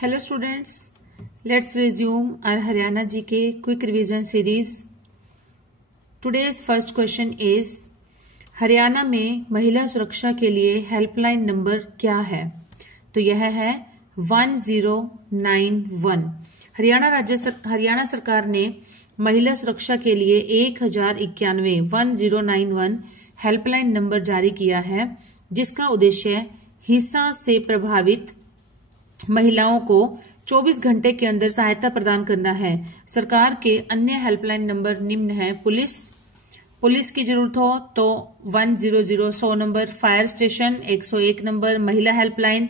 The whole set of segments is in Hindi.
Hello students, let's resume our Haryana GK quick revision series. Today's first question is Haryana में महिला सुरक्षा के लिए हेल्पलाइन नंबर क्या है? तो यह है 1091। हरियाणा सरकार ने महिला सुरक्षा के लिए 1091 हेल्पलाइन नंबर जारी किया है, जिसका उद्देश्य हिंसा से प्रभावित महिलाओं को 24 घंटे के अंदर सहायता प्रदान करना है। सरकार के अन्य हेल्पलाइन नंबर निम्न है। पुलिस की जरूरत हो तो 100 नंबर, फायर स्टेशन 101 नंबर, महिला हेल्पलाइन,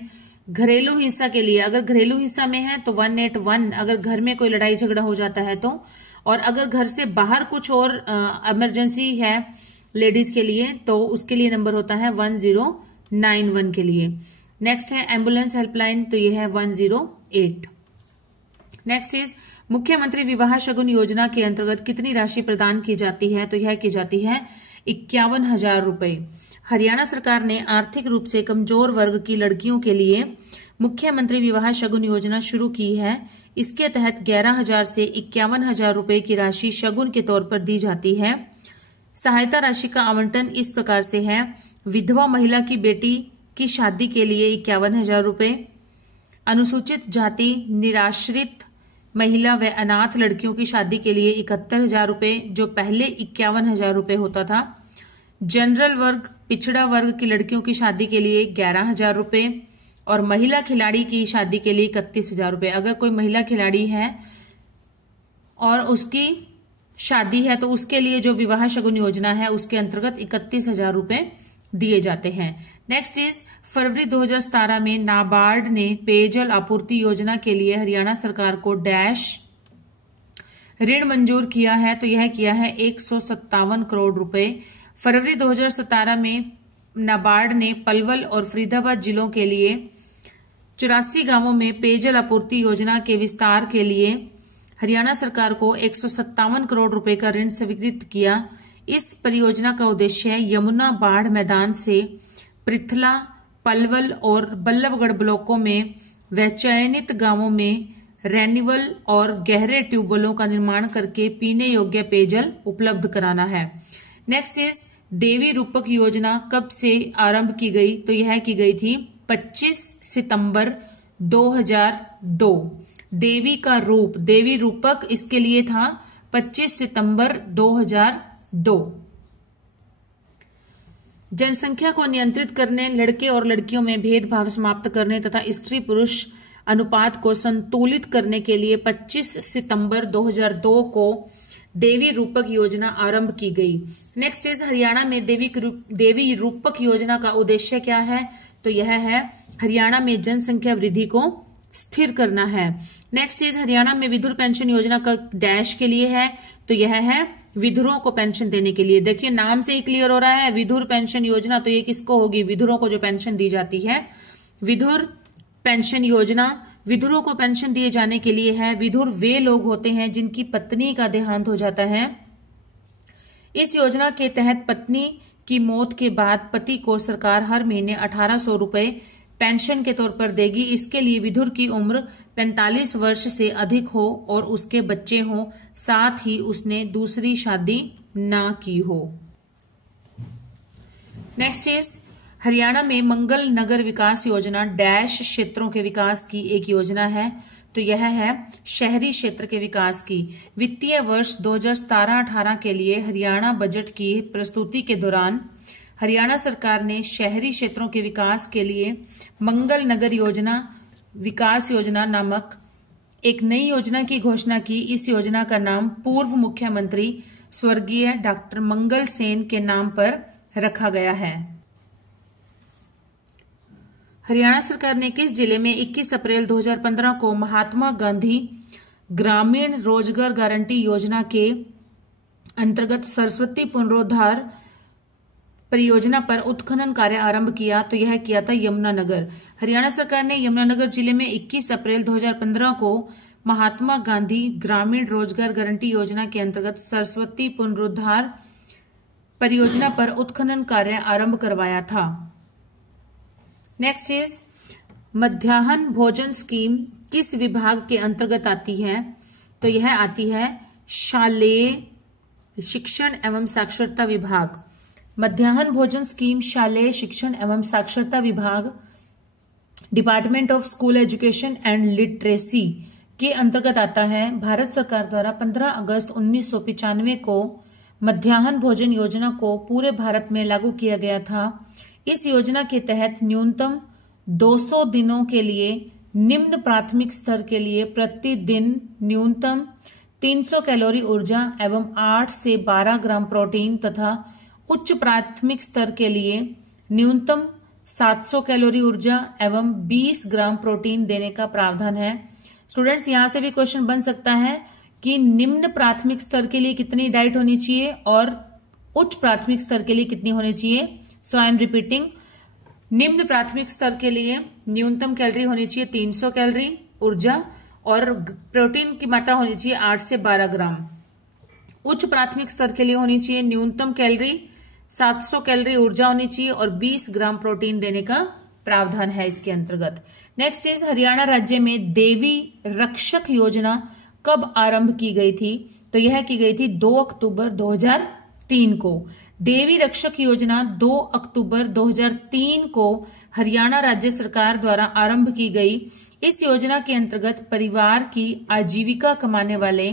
घरेलू हिंसा के लिए अगर घरेलू हिंसा में है तो 181, अगर घर में कोई लड़ाई झगड़ा हो जाता है तो, और अगर घर से बाहर कुछ और इमरजेंसी है लेडीज के लिए तो उसके लिए नंबर होता है 1091 के लिए। नेक्स्ट है एम्बुलेंस हेल्पलाइन, तो यह है 108। नेक्स्ट इज मुख्यमंत्री विवाह शगुन योजना के अंतर्गत कितनी राशि प्रदान की जाती है? तो यह की जाती है 51,000 रुपए। हरियाणा सरकार ने आर्थिक रूप से कमजोर वर्ग की लड़कियों के लिए मुख्यमंत्री विवाह शगुन योजना शुरू की है। इसके तहत 11,000 से 51,000 रुपए की राशि शगुन के तौर पर दी जाती है। सहायता राशि का आवंटन इस प्रकार से है। विधवा महिला की बेटी की शादी के लिए 51,000 रुपए, अनुसूचित जाति, निराश्रित महिला व अनाथ लड़कियों की शादी के लिए 71,000 रुपए, जो पहले 51,000 रुपए होता था। जनरल वर्ग, पिछड़ा वर्ग की लड़कियों की शादी के लिए 11,000 रुपए और महिला खिलाड़ी की शादी के लिए 31,000 रुपए। अगर कोई महिला खिलाड़ी है और उसकी शादी है तो उसके लिए जो विवाह शगुन योजना है उसके अंतर्गत 31,000 रुपए दिए जाते हैं। नेक्स्ट इज फरवरी 2017 में नाबार्ड ने पेयजल आपूर्ति योजना के लिए हरियाणा सरकार को डैश ऋण मंजूर किया है, तो यह किया है 157 करोड़ रुपए। फरवरी 2017 में नाबार्ड ने पलवल और फरीदाबाद जिलों के लिए 84 गांवों में पेयजल आपूर्ति योजना के विस्तार के लिए हरियाणा सरकार को 157 करोड़ रुपए का ऋण स्वीकृत किया। इस परियोजना का उद्देश्य यमुना बाढ़ मैदान से पृथला, पलवल और बल्लभगढ़ ब्लॉकों में व चयनित गांवों में रेन्यूअल और गहरे ट्यूबवेलों का निर्माण करके पीने योग्य पेयजल उपलब्ध कराना है। नेक्स्ट इज देवी रूपक योजना कब से आरंभ की गई? तो यह की गई थी 25 सितंबर 2002। देवी का रूप, देवी रूपक इसके लिए था 25 सितंबर 2002। जनसंख्या को नियंत्रित करने, लड़के और लड़कियों में भेदभाव समाप्त करने तथा स्त्री पुरुष अनुपात को संतुलित करने के लिए 25 सितंबर 2002 को देवी रूपक योजना आरंभ की गई। नेक्स्ट इज हरियाणा में देवी रूपक योजना का उद्देश्य क्या है? तो यह है हरियाणा में जनसंख्या वृद्धि को स्थिर करना है। नेक्स्ट इज हरियाणा में विधुर पेंशन योजना का डैश के लिए है, तो यह है विधुरों को पेंशन देने के लिए। देखिए नाम से ही क्लियर हो रहा है विधुर पेंशन योजना, तो ये किसको होगी? विधुरों को जो पेंशन दी जाती है। विधुर पेंशन योजना विधुरों को पेंशन दिए जाने के लिए है। विधुर वे लोग होते हैं जिनकी पत्नी का देहांत हो जाता है। इस योजना के तहत पत्नी की मौत के बाद पति को सरकार हर महीने 1,800 रुपए पेंशन के तौर पर देगी। इसके लिए विधुर की उम्र 45 वर्ष से अधिक हो और उसके बच्चे हों, साथ ही उसने दूसरी शादी ना की हो। नेक्स्ट इज हरियाणा में मंगल नगर विकास योजना डैश क्षेत्रों के विकास की एक योजना है, तो यह है शहरी क्षेत्र के विकास की। वित्तीय वर्ष 2017-18 के लिए हरियाणा बजट की प्रस्तुति के दौरान हरियाणा सरकार ने शहरी क्षेत्रों के विकास के लिए मंगल नगर योजना विकास योजना नामक एक नई योजना की घोषणा की। इस योजना का नाम पूर्व मुख्यमंत्री स्वर्गीय डॉक्टर मंगल सेन के नाम पर रखा गया है। हरियाणा सरकार ने किस जिले में 21 अप्रैल 2015 को महात्मा गांधी ग्रामीण रोजगार गारंटी योजना के अंतर्गत सरस्वती पुनरोद्धार परियोजना पर उत्खनन कार्य आरंभ किया? तो यह किया था यमुनानगर। हरियाणा सरकार ने यमुनानगर जिले में 21 अप्रैल 2015 को महात्मा गांधी ग्रामीण रोजगार गारंटी योजना के अंतर्गत सरस्वती पुनरुद्धार परियोजना पर उत्खनन कार्य आरंभ करवाया था। नेक्स्ट इज मध्याह्न भोजन स्कीम किस विभाग के अंतर्गत आती है? तो यह आती है शालेय शिक्षण एवं साक्षरता विभाग। मध्याह्न भोजन स्कीम शालेय शिक्षण एवं साक्षरता विभाग department of school education and literacy के अंतर्गत आता है। भारत सरकार द्वारा 15 अगस्त 1995 को मध्याह्न भोजन योजना को पूरे भारत में लागू किया गया था। इस योजना के तहत न्यूनतम 200 दिनों के लिए निम्न प्राथमिक स्तर के लिए प्रतिदिन न्यूनतम 300 कैलोरी ऊर्जा एवं 8 से 12 ग्राम प्रोटीन तथा उच्च प्राथमिक स्तर के लिए न्यूनतम 700 कैलोरी ऊर्जा एवं 20 ग्राम प्रोटीन देने का प्रावधान है। स्टूडेंट्स, यहां से भी क्वेश्चन बन सकता है कि निम्न प्राथमिक स्तर के लिए कितनी डाइट होनी चाहिए और उच्च प्राथमिक स्तर के लिए कितनी होनी चाहिए। सो आई एम रिपीटिंग, निम्न प्राथमिक स्तर के लिए न्यूनतम कैलोरी होनी चाहिए 300 कैलोरी ऊर्जा और प्रोटीन की मात्रा होनी चाहिए 8 से 12 ग्राम। उच्च प्राथमिक स्तर के लिए होनी चाहिए न्यूनतम कैलोरी 700 कैलोरी ऊर्जा होनी चाहिए और 20 ग्राम प्रोटीन देने का प्रावधान है इसके अंतर्गत। नेक्स्ट इज हरियाणा राज्य में देवी रक्षक योजना कब आरंभ की गई थी? तो यह की गई थी 2 अक्टूबर 2003 को। देवी रक्षक योजना 2 अक्टूबर 2003 को हरियाणा राज्य सरकार द्वारा आरंभ की गई। इस योजना के अंतर्गत परिवार की आजीविका कमाने वाले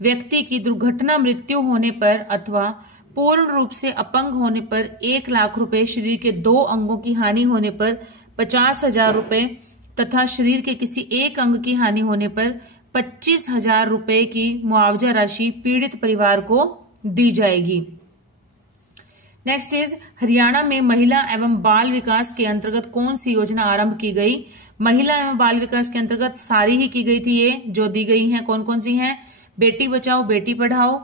व्यक्ति की दुर्घटना मृत्यु होने पर अथवा पूर्ण रूप से अपंग होने पर 1 लाख रुपए, शरीर के 2 अंगों की हानि होने पर 50,000 रुपए तथा शरीर के किसी एक अंग की हानि होने पर 25,000 रुपए की मुआवजा राशि पीड़ित परिवार को दी जाएगी। नेक्स्ट इज हरियाणा में महिला एवं बाल विकास के अंतर्गत कौन सी योजना आरंभ की गई? महिला एवं बाल विकास के अंतर्गत सारी ही की गई थी। ये जो दी गई हैं कौन कौन सी हैं? बेटी बचाओ बेटी पढ़ाओ।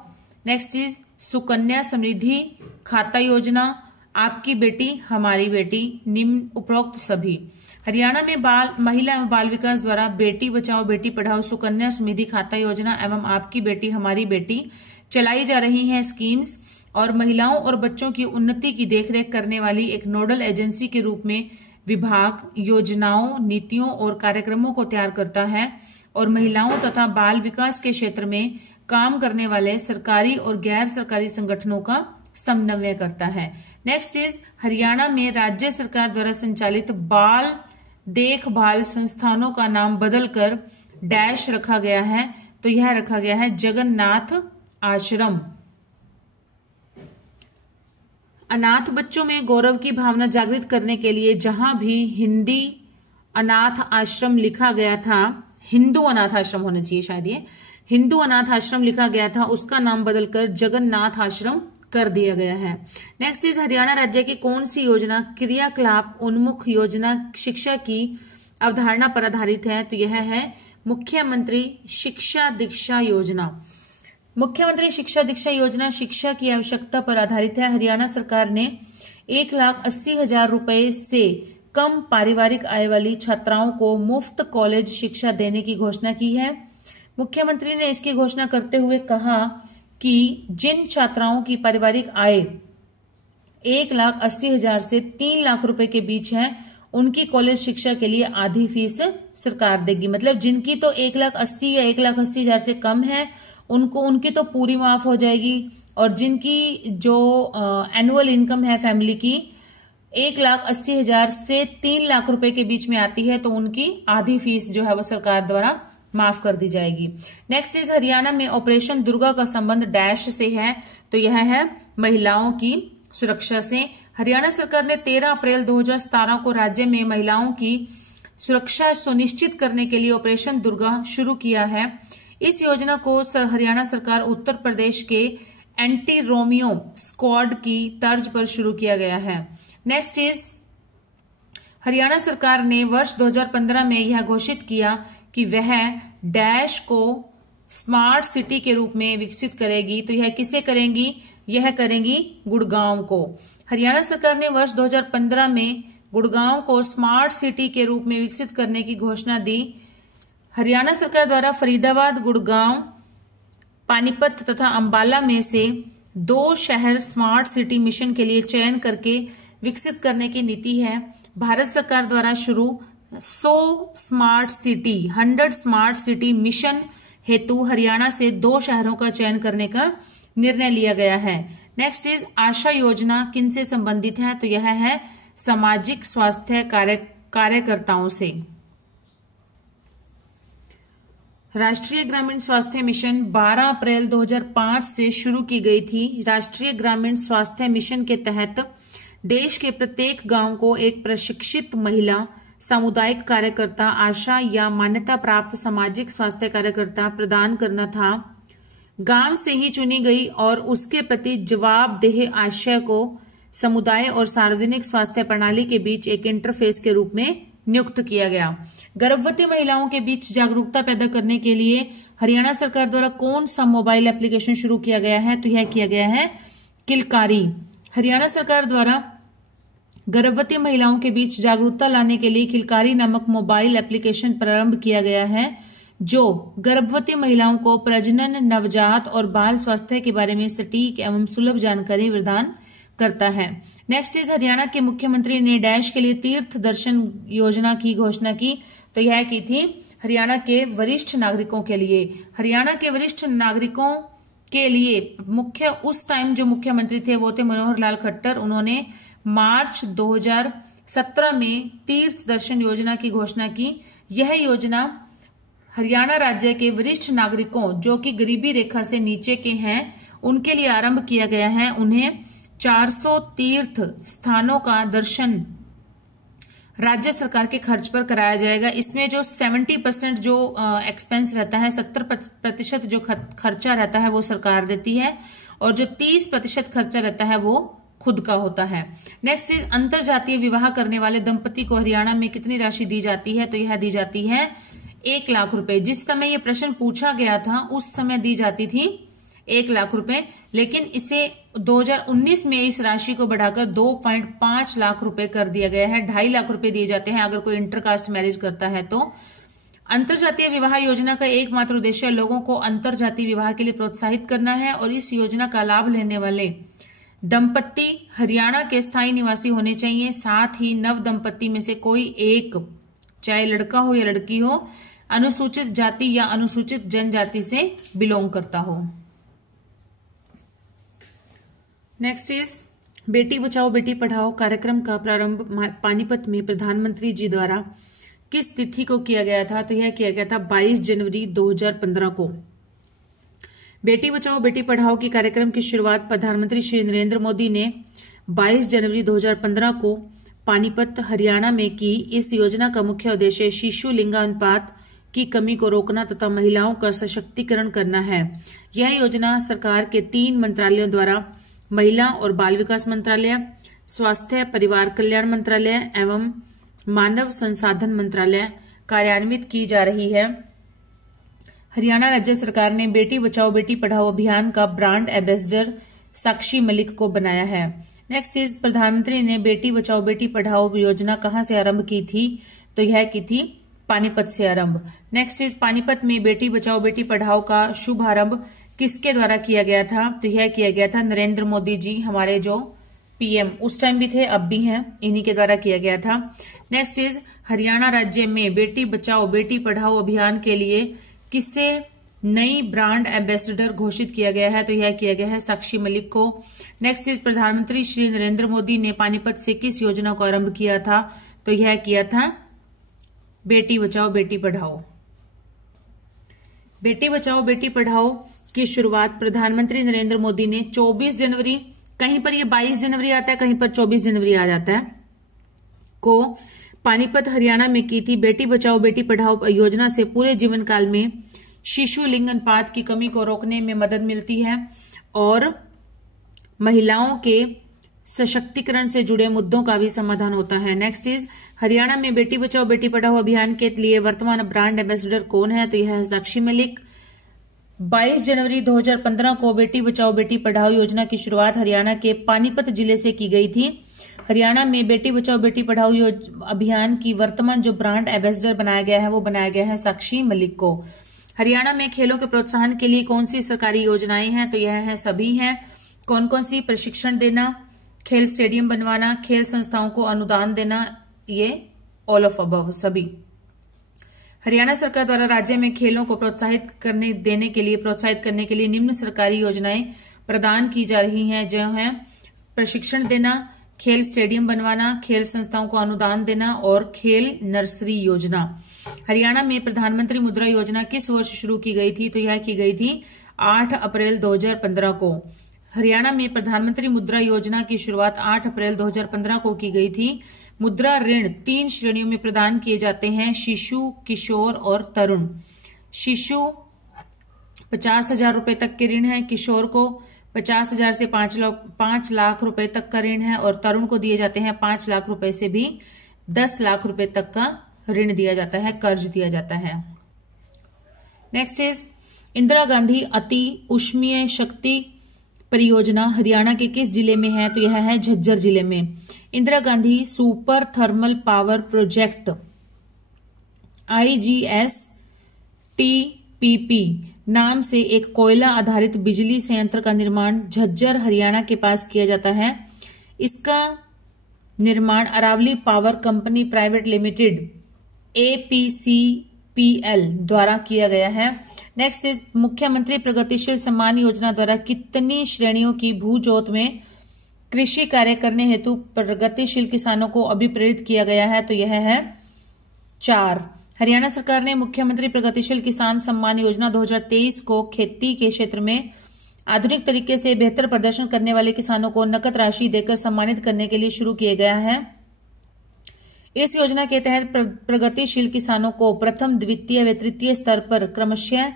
नेक्स्ट इज सुकन्या समृद्धि खाता योजना, आपकी बेटी हमारी बेटी, निम्न उपरोक्त सभी। हरियाणा में महिला एवं बाल विकास द्वारा बेटी बचाओ बेटी पढ़ाओ, सुकन्या समृद्धि खाता योजना एवं आपकी बेटी हमारी बेटी चलाई जा रही हैं स्कीम्स और महिलाओं और बच्चों की उन्नति की देखरेख करने वाली एक नोडल एजेंसी के रूप में विभाग योजनाओं, नीतियों और कार्यक्रमों को तैयार करता है और महिलाओं तथा बाल विकास के क्षेत्र में काम करने वाले सरकारी और गैर सरकारी संगठनों का समन्वय करता है। नेक्स्ट इज हरियाणा में राज्य सरकार द्वारा संचालित बाल देखभाल संस्थानों का नाम बदलकर डैश रखा गया है। तो यह रखा गया है जगन्नाथ आश्रम। अनाथ बच्चों में गौरव की भावना जागृत करने के लिए जहां भी हिंदी अनाथ आश्रम लिखा गया था, हिंदू अनाथ आश्रम होना चाहिए शायद, ये हिंदू अनाथ आश्रम लिखा गया था, उसका नाम बदलकर जगन्नाथ आश्रम कर दिया गया है। नेक्स्ट इज हरियाणा राज्य की कौन सी योजना क्रियाकलाप उन्मुख योजना शिक्षा की अवधारणा पर आधारित है? तो यह है मुख्यमंत्री शिक्षा दीक्षा योजना। मुख्यमंत्री शिक्षा दीक्षा योजना शिक्षा की आवश्यकता पर आधारित है। हरियाणा सरकार ने 1,80,000 रुपए से कम पारिवारिक आय वाली छात्राओं को मुफ्त कॉलेज शिक्षा देने की घोषणा की है। मुख्यमंत्री ने इसकी घोषणा करते हुए कहा कि जिन छात्राओं की पारिवारिक आय 1,80,000 से 3 लाख रुपए के बीच है, उनकी कॉलेज शिक्षा के लिए आधी फीस सरकार देगी। मतलब जिनकी तो 1,80,000 या 1,80,000 से कम है उनकी तो पूरी माफ हो जाएगी और जिनकी जो एनुअल इनकम है फैमिली की 1,80,000 से 3 लाख रुपए के बीच में आती है तो उनकी आधी फीस जो है वो सरकार द्वारा माफ कर दी जाएगी। नेक्स्ट इज हरियाणा में ऑपरेशन दुर्गा का संबंध डैश से है। तो यह है महिलाओं की सुरक्षा से। हरियाणा सरकार ने 13 अप्रैल 2017 को राज्य में महिलाओं की सुरक्षा सुनिश्चित करने के लिए ऑपरेशन दुर्गा शुरू किया है। इस योजना को हरियाणा सरकार उत्तर प्रदेश के एंटी रोमियो स्क्वाड की तर्ज पर शुरू किया गया है। नेक्स्ट इज हरियाणा सरकार ने वर्ष 2015 में यह घोषित किया कि वह डैश को स्मार्ट सिटी के रूप में विकसित करेगी। तो यह किसे करेंगी? यह करेंगी गुड़गांव को। हरियाणा सरकार ने वर्ष 2015 में गुड़गांव को स्मार्ट सिटी के रूप में विकसित करने की घोषणा दी। हरियाणा सरकार द्वारा फरीदाबाद, गुड़गांव, पानीपत तथा अंबाला में से 2 शहर स्मार्ट सिटी मिशन के लिए चयन करके विकसित करने की नीति है। भारत सरकार द्वारा शुरू 100 स्मार्ट सिटी मिशन हेतु हरियाणा से 2 शहरों का चयन करने का निर्णय लिया गया है। नेक्स्ट इज आशा योजना किनसे संबंधित है? तो यह है सामाजिक स्वास्थ्य कार्यकर्ताओं से। राष्ट्रीय ग्रामीण स्वास्थ्य मिशन 12 अप्रैल 2005 से शुरू की गई थी। राष्ट्रीय ग्रामीण स्वास्थ्य मिशन के तहत देश के प्रत्येक गांव को एक प्रशिक्षित महिला सामुदायिक कार्यकर्ता, आशा या मान्यता प्राप्त सामाजिक स्वास्थ्य कार्यकर्ता प्रदान करना था। गांव से ही चुनी गई और उसके प्रति जवाबदेह आशय को समुदाय और सार्वजनिक स्वास्थ्य प्रणाली के बीच एक इंटरफेस के रूप में नियुक्त किया गया। गर्भवती महिलाओं के बीच जागरूकता पैदा करने के लिए हरियाणा सरकार द्वारा कौन सा मोबाइल एप्लीकेशन शुरू किया गया है? तो यह किया गया है किलकारी। हरियाणा सरकार द्वारा गर्भवती महिलाओं के बीच जागरूकता लाने के लिए किलकारी नामक मोबाइल एप्लीकेशन प्रारंभ किया गया है, जो गर्भवती महिलाओं को प्रजनन, नवजात और बाल स्वास्थ्य के बारे में सटीक एवं सुलभ जानकारी प्रदान करता है। नेक्स्ट इज हरियाणा के मुख्यमंत्री ने डैश के लिए तीर्थ दर्शन योजना की घोषणा की। तो यह की थी हरियाणा के वरिष्ठ नागरिकों के लिए। हरियाणा के वरिष्ठ नागरिकों के लिए उस टाइम जो मुख्यमंत्री थे वो थे मनोहर लाल खट्टर। उन्होंने मार्च 2017 में तीर्थ दर्शन योजना की घोषणा की। यह योजना हरियाणा राज्य के वरिष्ठ नागरिकों जो कि गरीबी रेखा से नीचे के हैं उनके लिए आरंभ किया गया है। उन्हें 400 तीर्थ स्थानों का दर्शन राज्य सरकार के खर्च पर कराया जाएगा। इसमें जो 70% जो एक्सपेंस रहता है, 70% जो खर्चा रहता है वो सरकार देती है और जो 30% खर्चा रहता है वो खुद का होता है। नेक्स्ट इज अंतरजातीय विवाह करने वाले दंपति को हरियाणा में कितनी राशि दी जाती है? तो यह दी जाती है 1 लाख रुपए। जिस समय यह प्रश्न पूछा गया था उस समय दी जाती थी 1 लाख रुपए, लेकिन इसे 2019 में इस राशि को बढ़ाकर 2.5 लाख रुपए कर दिया गया है। 2.5 लाख रुपए दिए जाते हैं अगर कोई इंटरकास्ट मैरिज करता है तो। अंतरजातीय विवाह योजना का एकमात्र उद्देश्य लोगों को अंतरजातीय विवाह के लिए प्रोत्साहित करना है और इस योजना का लाभ लेने वाले दंपत्ति हरियाणा के स्थायी निवासी होने चाहिए। साथ ही नव दंपत्ति में से कोई एक, चाहे लड़का हो या लड़की हो, अनुसूचित जाति या अनुसूचित जनजाति से बिलोंग करता हो। नेक्स्ट इज बेटी बचाओ बेटी पढ़ाओ कार्यक्रम का प्रारंभ पानीपत में प्रधानमंत्री जी द्वारा किस तिथि को किया गया था? तो यह किया गया था 22 जनवरी 2015 को। बेटी बचाओ बेटी पढ़ाओ की कार्यक्रम की शुरुआत प्रधानमंत्री श्री नरेंद्र मोदी ने 22 जनवरी 2015 को पानीपत हरियाणा में की। इस योजना का मुख्य उद्देश्य शिशु लिंगानुपात की कमी को रोकना तथा महिलाओं का सशक्तिकरण करना है। यह योजना सरकार के 3 मंत्रालयों द्वारा महिला और बाल विकास मंत्रालय, स्वास्थ्य परिवार कल्याण मंत्रालय एवं मानव संसाधन मंत्रालय कार्यान्वित की जा रही है। हरियाणा राज्य सरकार ने बेटी बचाओ बेटी पढ़ाओ अभियान का ब्रांड एम्बेसडर साक्षी मलिक को बनाया है। नेक्स्ट इज प्रधानमंत्री ने बेटी बचाओ बेटी पढ़ाओ योजना कहां से आरंभ की थी? तो यह की थी पानीपत से आरंभ। नेक्स्ट इज पानीपत में बेटी बचाओ बेटी पढ़ाओ का शुभारंभ किसके द्वारा किया गया था? तो यह किया गया था नरेंद्र मोदी जी, हमारे जो पीएम उस टाइम भी थे अब भी हैं, इन्हीं के द्वारा किया गया था। नेक्स्ट इज हरियाणा राज्य में बेटी बचाओ बेटी पढ़ाओ अभियान के लिए किसे नई ब्रांड एम्बेसडर घोषित किया गया है? तो यह किया गया है साक्षी मलिक को। नेक्स्ट इज प्रधानमंत्री श्री नरेंद्र मोदी ने पानीपत से किस योजना को आरंभ किया था? तो यह किया था बेटी बचाओ बेटी पढ़ाओ। बेटी बचाओ बेटी पढ़ाओ की शुरुआत प्रधानमंत्री नरेंद्र मोदी ने 24 जनवरी, कहीं पर ये 22 जनवरी आता है, कहीं पर 24 जनवरी आ जाता है, को पानीपत हरियाणा में की थी। बेटी बचाओ बेटी पढ़ाओ योजना से पूरे जीवन काल में शिशु लिंग अनुपात की कमी को रोकने में मदद मिलती है और महिलाओं के सशक्तिकरण से जुड़े मुद्दों का भी समाधान होता है। नेक्स्ट इज हरियाणा में बेटी बचाओ बेटी पढ़ाओ अभियान के लिए वर्तमान ब्रांड एम्बेसडर कौन है? तो यह है साक्षी मलिक। 22 जनवरी 2015 को बेटी बचाओ बेटी पढ़ाओ योजना की शुरुआत हरियाणा के पानीपत जिले से की गई थी। हरियाणा में बेटी बचाओ बेटी पढ़ाओ अभियान की वर्तमान जो ब्रांड एम्बेसडर बनाया गया है वो बनाया गया है साक्षी मलिक को। हरियाणा में खेलों के प्रोत्साहन के लिए कौन सी सरकारी योजनाएं हैं? तो यह है सभी हैं। कौन कौन सी? प्रशिक्षण देना, खेल स्टेडियम बनवाना, खेल संस्थाओं को अनुदान देना, ये ऑल ऑफ अबव, सभी। हरियाणा सरकार द्वारा राज्य में खेलों को प्रोत्साहित करने के लिए निम्न सरकारी योजनाएं प्रदान की जा रही हैं, जो है प्रशिक्षण देना, खेल स्टेडियम बनवाना, खेल संस्थाओं को अनुदान देना और खेल नर्सरी योजना। हरियाणा में प्रधानमंत्री मुद्रा योजना किस वर्ष शुरू की गई थी? तो यह की गई थी 8 अप्रैल 2015 को। हरियाणा में प्रधानमंत्री मुद्रा योजना की शुरुआत 8 अप्रैल 2015 को की गई थी। मुद्रा ऋण 3 श्रेणियों में प्रदान किए जाते हैं, शिशु, किशोर और तरुण। शिशु 50,000 रुपए तक के ऋण है, किशोर को 50,000 से 5 लाख रुपए तक का ऋण है और तरुण को दिए जाते हैं 5 लाख रुपए से भी 10 लाख रुपए तक का ऋण दिया जाता है, कर्ज दिया जाता है। नेक्स्ट इज इंदिरा गांधी अति ऊष्मीय शक्ति परियोजना हरियाणा के किस जिले में है? तो यह है झज्जर जिले में। Indira Gandhi super thermal power project IGSTPP नाम से एक कोयला आधारित बिजली संयंत्र का निर्माण झज्जर हरियाणा के पास किया जाता है। इसका निर्माण Aravali Power Company Private Limited APCPL द्वारा किया गया है। नेक्स्ट इज मुख्यमंत्री प्रगतिशील सम्मान योजना द्वारा कितनी श्रेणियों की भू जोत में कृषि कार्य करने हेतु प्रगतिशील किसानों को अभिप्रेरित किया गया है? तो यह है 4। हरियाणा सरकार ने मुख्यमंत्री प्रगतिशील किसान सम्मान योजना 2023 को खेती के क्षेत्र में आधुनिक तरीके से बेहतर प्रदर्शन करने वाले किसानों को नकद राशि देकर सम्मानित करने के लिए शुरू किया गया है। इस योजना के तहत प्रगतिशील किसानों को प्रथम, द्वितीय व तृतीय स्तर पर क्रमशः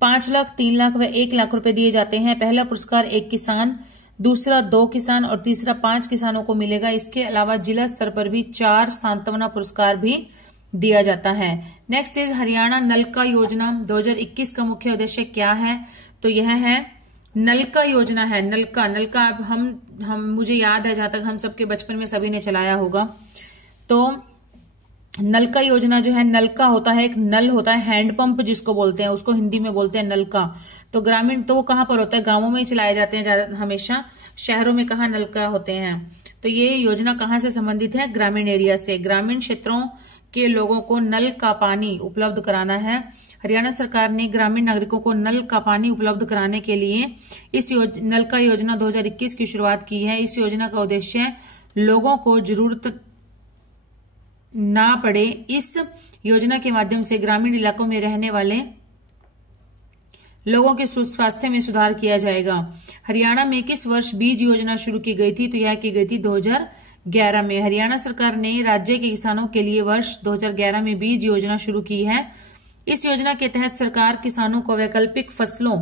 5 लाख, 3 लाख व 1 लाख रुपए दिए जाते हैं। पहला पुरस्कार 1 किसान, दूसरा 2 किसान और तीसरा 5 किसानों को मिलेगा। इसके अलावा जिला स्तर पर भी 4 सांत्वना पुरस्कार भी दिया जाता है। नेक्स्ट इज हरियाणा नलका योजना 2021 का मुख्य उद्देश्य क्या है? तो यह है नलका योजना है। नलका अब हम मुझे याद है, जहां तक हम सबके बचपन में सभी ने चलाया होगा। तो नलका योजना जो है, नलका होता है, एक नल होता है, हैंडपंप जिसको बोलते हैं, उसको हिंदी में बोलते हैं नलका। तो ग्रामीण तो वो कहाँ पर होता है? गांवों में ही चलाए जाते हैं ज्यादा, हमेशा। शहरों में कहाँ नलका होते हैं? तो ये योजना कहाँ से संबंधित है? ग्रामीण एरिया से। ग्रामीण क्षेत्रों के लोगों को नल का पानी उपलब्ध कराना है। हरियाणा सरकार ने ग्रामीण नागरिकों को नल का पानी उपलब्ध कराने के लिए इस नलका योजना 2021 की शुरुआत की है। इस योजना का उद्देश्य लोगों को जरूरत ना पड़े। इस योजना के माध्यम से ग्रामीण इलाकों में रहने वाले लोगों के स्वास्थ्य में सुधार किया जाएगा। हरियाणा में किस वर्ष बीज योजना शुरू की गई थी? तो यह की गई थी 2011 में। हरियाणा सरकार ने राज्य के किसानों के लिए वर्ष 2011 में बीज योजना शुरू की है। इस योजना के तहत सरकार किसानों को वैकल्पिक फसलों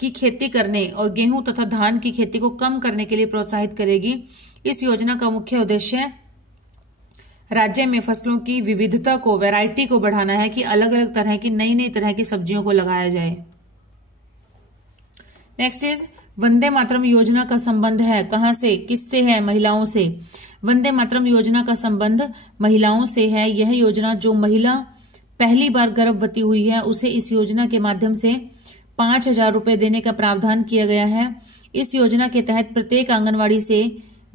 की खेती करने और गेहूं तथा धान की खेती को कम करने के लिए प्रोत्साहित करेगी। इस योजना का मुख्य उद्देश्य राज्य में फसलों की विविधता को, वैरायटी को बढ़ाना है कि अलग अलग तरह की नई तरह की सब्जियों को लगाया जाए। नेक्स्ट इज वंदे मातरम योजना का संबंध है कहां से, किससे है? महिलाओं से। वंदे मातरम योजना का संबंध महिलाओं से है। यह योजना जो महिला पहली बार गर्भवती हुई है उसे इस योजना के माध्यम से 5,000 रुपए देने का प्रावधान किया गया है। इस योजना के तहत प्रत्येक आंगनवाड़ी से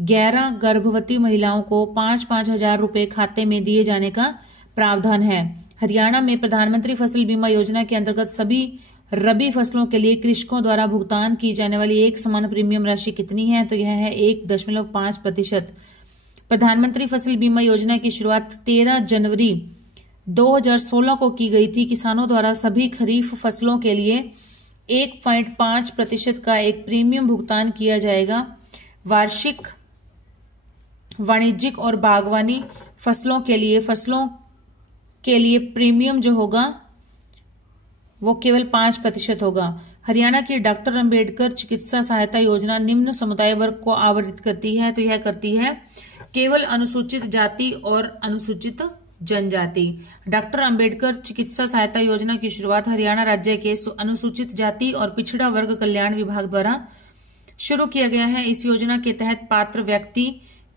11 गर्भवती महिलाओं को 5-5 हजार रुपए खाते में दिए जाने का प्रावधान है। हरियाणा में प्रधानमंत्री फसल बीमा योजना के अंतर्गत सभी रबी फसलों के लिए कृषकों द्वारा भुगतान की जाने वाली एक समान प्रीमियम राशि कितनी है? तो यह है 1.5%। प्रधानमंत्री फसल बीमा योजना की शुरुआत 13 जनवरी 2016 को की गई थी। किसानों द्वारा सभी खरीफ फसलों के लिए 1.5% का एक प्रीमियम भुगतान किया जाएगा। वार्षिक, वाणिज्यिक और बागवानी फसलों के लिए प्रीमियम जो होगा वो केवल 5% होगा। हरियाणा की डॉक्टर अंबेडकर चिकित्सा सहायता योजना निम्न समुदाय वर्ग को आवंटित करती है। तो यह करती है केवल अनुसूचित जाति और अनुसूचित जनजाति। डॉक्टर अंबेडकर चिकित्सा सहायता योजना की शुरुआत हरियाणा राज्य के अनुसूचित जाति और पिछड़ा वर्ग कल्याण विभाग द्वारा शुरू किया गया है। इस योजना के तहत पात्र व्यक्ति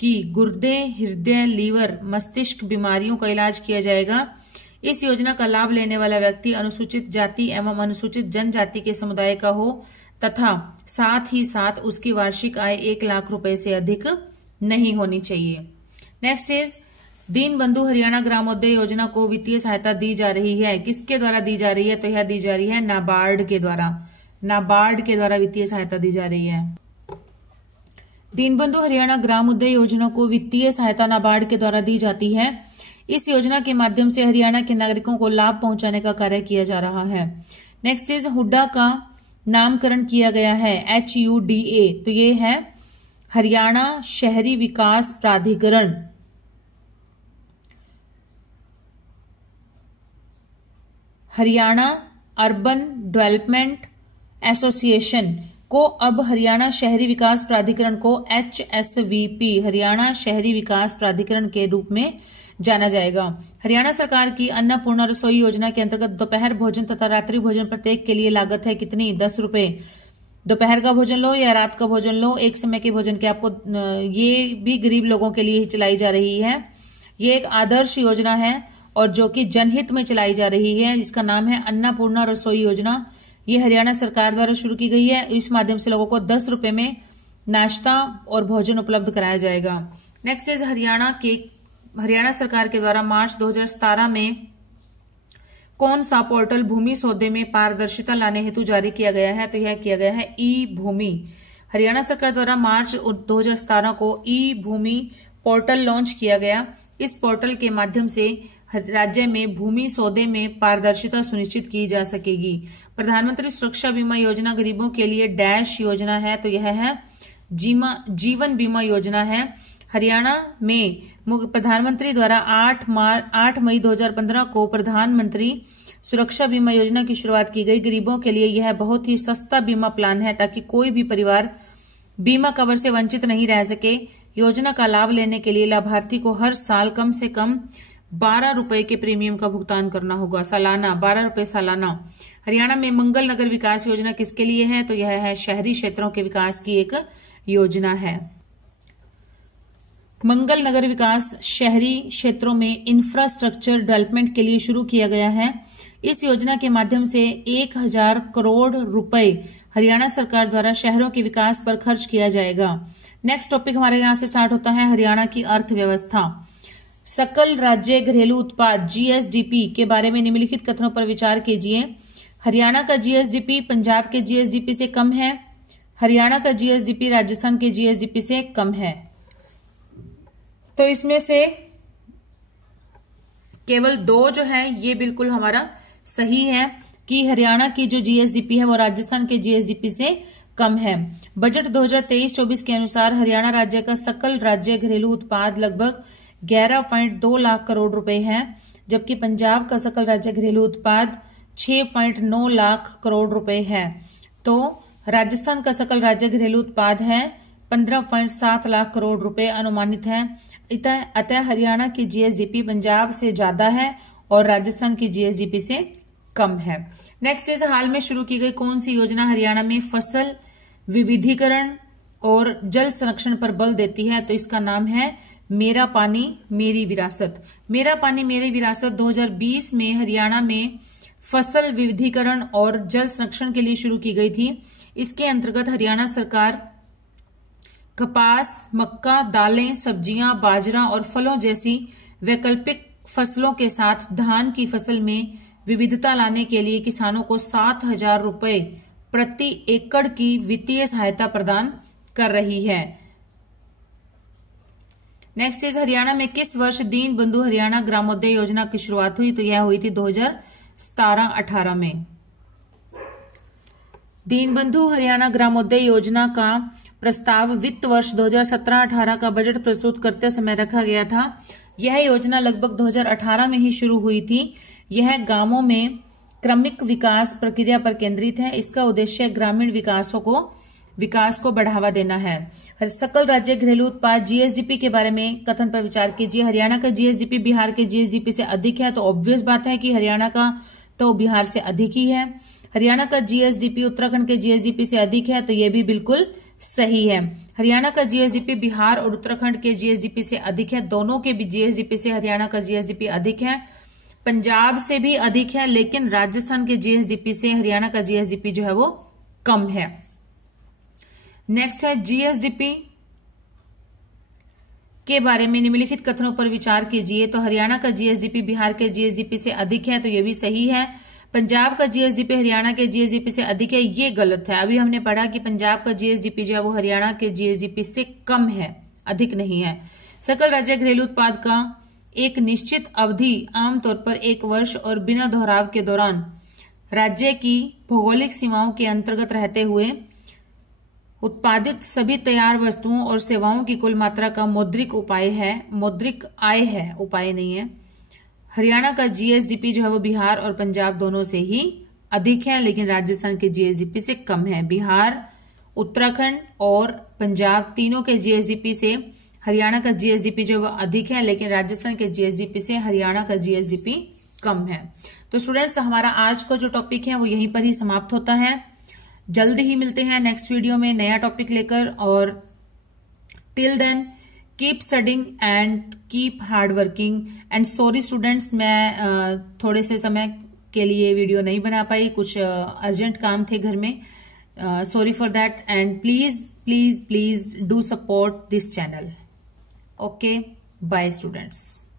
की गुर्दे, हृदय, लीवर, मस्तिष्क बीमारियों का इलाज किया जाएगा। इस योजना का लाभ लेने वाला व्यक्ति अनुसूचित जाति एवं अनुसूचित जनजाति के समुदाय का हो तथा साथ ही साथ उसकी वार्षिक आय 1 लाख रुपए से अधिक नहीं होनी चाहिए। नेक्स्ट इज दीनबंधु हरियाणा ग्रामोदय योजना को वित्तीय सहायता दी जा रही है, किसके द्वारा दी जा रही है? तो यह दी जा रही है नाबार्ड के द्वारा। नाबार्ड के द्वारा वित्तीय सहायता दी जा रही है। दीनबंधु हरियाणा ग्रामोदय योजना को वित्तीय सहायता नाबार्ड के द्वारा दी जाती है। इस योजना के माध्यम से हरियाणा के नागरिकों को लाभ पहुंचाने का कार्य किया जा रहा है। नेक्स्ट इज हुड्डा का नामकरण किया गया है, HUDA, तो ये है हरियाणा शहरी विकास प्राधिकरण। हरियाणा अर्बन डेवलपमेंट एसोसिएशन को अब हरियाणा शहरी विकास प्राधिकरण को HSVP हरियाणा शहरी विकास प्राधिकरण के रूप में जाना जाएगा। हरियाणा सरकार की अन्नपूर्णा रसोई योजना के अंतर्गत दोपहर भोजन तथा रात्रि भोजन प्रत्येक के लिए लागत है कितनी? 10 रुपए। दोपहर का भोजन लो या रात का भोजन लो, एक समय के भोजन के आपको, ये भी गरीब लोगों के लिए ही चलाई जा रही है। ये एक आदर्श योजना है और जो कि जनहित में चलाई जा रही है। इसका नाम है अन्नपूर्णा रसोई योजना। ये हरियाणा सरकार द्वारा शुरू की गई है। इस माध्यम से लोगों को 10 रुपए में नाश्ता और भोजन उपलब्ध कराया जाएगा। नेक्स्ट इज हरियाणा सरकार के द्वारा मार्च 2017 में कौन सा पोर्टल भूमि सौदे में पारदर्शिता लाने हेतु जारी किया गया है? तो यह किया गया है ई-भूमि। हरियाणा सरकार द्वारा मार्च 2017 को ई-भूमि पोर्टल लॉन्च किया गया। इस पोर्टल के माध्यम से राज्य में भूमि सौदे में पारदर्शिता सुनिश्चित की जा सकेगी। प्रधानमंत्री सुरक्षा बीमा योजना गरीबों के लिए डैश योजना है, तो यह है जीवन बीमा योजना है। हरियाणा में प्रधानमंत्री द्वारा 8 मई 2015 को प्रधानमंत्री सुरक्षा बीमा योजना की शुरुआत की गई। गरीबों के लिए यह बहुत ही सस्ता बीमा प्लान है ताकि कोई भी परिवार बीमा कवर से वंचित नहीं रह सके। योजना का लाभ लेने के लिए लाभार्थी को हर साल कम से कम 12 रुपए के प्रीमियम का भुगतान करना होगा, सालाना 12 रुपए सालाना। हरियाणा में मंगल नगर विकास योजना किसके लिए है? तो यह है शहरी क्षेत्रों के विकास की एक योजना है। मंगल नगर विकास शहरी क्षेत्रों में इंफ्रास्ट्रक्चर डेवलपमेंट के लिए शुरू किया गया है। इस योजना के माध्यम से 1000 करोड़ रुपए हरियाणा सरकार द्वारा शहरों के विकास पर खर्च किया जाएगा। नेक्स्ट टॉपिक हमारे यहाँ से स्टार्ट होता है हरियाणा की अर्थव्यवस्था। सकल राज्य घरेलू उत्पाद GSDP के बारे में निम्नलिखित कथनों पर विचार कीजिए। हरियाणा का GSDP पंजाब के GSDP से कम है। हरियाणा का GSDP राजस्थान के GSDP से कम है। तो इसमें से केवल 2 जो है ये बिल्कुल हमारा सही है कि हरियाणा की जो GSDP है वो राजस्थान के GSDP से कम है। बजट 2023-24 के अनुसार हरियाणा राज्य का सकल राज्य घरेलू उत्पाद लगभग 11.2 लाख करोड़ रुपए है, जबकि पंजाब का सकल राज्य घरेलू उत्पाद 6.9 लाख करोड़ रुपए है। तो राजस्थान का सकल राज्य घरेलू उत्पाद है 15.7 लाख करोड़ रुपए अनुमानित है। अतः हरियाणा की GSDP पंजाब से ज्यादा है और राजस्थान की GSDP से कम है। नेक्स्ट इज हाल में शुरू की गई कौन सी योजना हरियाणा में फसल विविधीकरण और जल संरक्षण पर बल देती है? तो इसका नाम है मेरा पानी मेरी विरासत। मेरा पानी मेरी विरासत 2020 में हरियाणा में फसल विविधीकरण और जल संरक्षण के लिए शुरू की गई थी। इसके अंतर्गत हरियाणा सरकार कपास, मक्का, दालें, सब्जियां, बाजरा और फलों जैसी वैकल्पिक फसलों के साथ धान की फसल में विविधता लाने के लिए किसानों को 7,000 रुपए प्रति एकड़ की वित्तीय सहायता प्रदान कर रही है। नेक्स्ट इज हरियाणा में किस वर्ष दीन बंधु हरियाणा ग्रामोदय योजना की शुरुआत हुई? तो यह हुई थी 2017-18 में। दीन बंधु हरियाणा ग्रामोदय योजना का प्रस्ताव वित्त वर्ष 2017-18 का बजट प्रस्तुत करते समय रखा गया था। यह योजना लगभग 2018 में ही शुरू हुई थी। यह गांवों में क्रमिक विकास प्रक्रिया पर केंद्रित है। इसका उद्देश्य ग्रामीण विकास को बढ़ावा देना है। सकल राज्य घरेलू उत्पाद GSDP के बारे में कथन पर विचार कीजिए। हरियाणा का GSDP बिहार के GSDP से अधिक है, तो ऑब्वियस बात है कि हरियाणा का तो बिहार से अधिक ही है। हरियाणा का GSDP उत्तराखंड के GSDP से अधिक है, तो यह भी बिल्कुल सही है। हरियाणा का GSDP बिहार और उत्तराखंड के GSDP से अधिक है। दोनों के भी GSDP से हरियाणा का GSDP अधिक है। पंजाब से भी अधिक है, लेकिन राजस्थान के GSDP से हरियाणा का GSDP जो है वो कम है। नेक्स्ट है GSDP के बारे में निम्नलिखित कथनों पर विचार कीजिए। तो हरियाणा का जीएसडीपी बिहार के जीएसडीपी से अधिक है, तो ये भी सही है। पंजाब का जीएसडीपी हरियाणा के जीएसडीपी से अधिक है, ये गलत है। अभी हमने पढ़ा कि पंजाब का जीएसडीपी जो है वो हरियाणा के जीएसडीपी से कम है, अधिक नहीं है। सकल राज्य घरेलू उत्पाद का एक निश्चित अवधि आमतौर पर 1 वर्ष और बिना दोहराव के दौरान राज्य की भौगोलिक सीमाओं के अंतर्गत रहते हुए उत्पादित सभी तैयार वस्तुओं और सेवाओं की कुल मात्रा का मौद्रिक आय है, उपाय नहीं है। हरियाणा का जीएसडीपी जो है वो बिहार और पंजाब दोनों से ही अधिक है, लेकिन राजस्थान के जीएसडीपी से कम है। बिहार, उत्तराखंड और पंजाब तीनों के जीएसडीपी से हरियाणा का जीएसडीपी जो है वो अधिक है, लेकिन राजस्थान के जीएसडीपी से हरियाणा का जीएसडीपी कम है। तो स्टूडेंट्स, हमारा आज का जो टॉपिक है वो यहीं पर ही समाप्त होता है। जल्द ही मिलते हैं नेक्स्ट वीडियो में नया टॉपिक लेकर, और till then keep studying and keep hard working. And sorry students, मैं थोड़े से समय के लिए वीडियो नहीं बना पाई, कुछ अर्जेंट काम थे घर में। Sorry for that, and please do support this channel. Okay, bye students.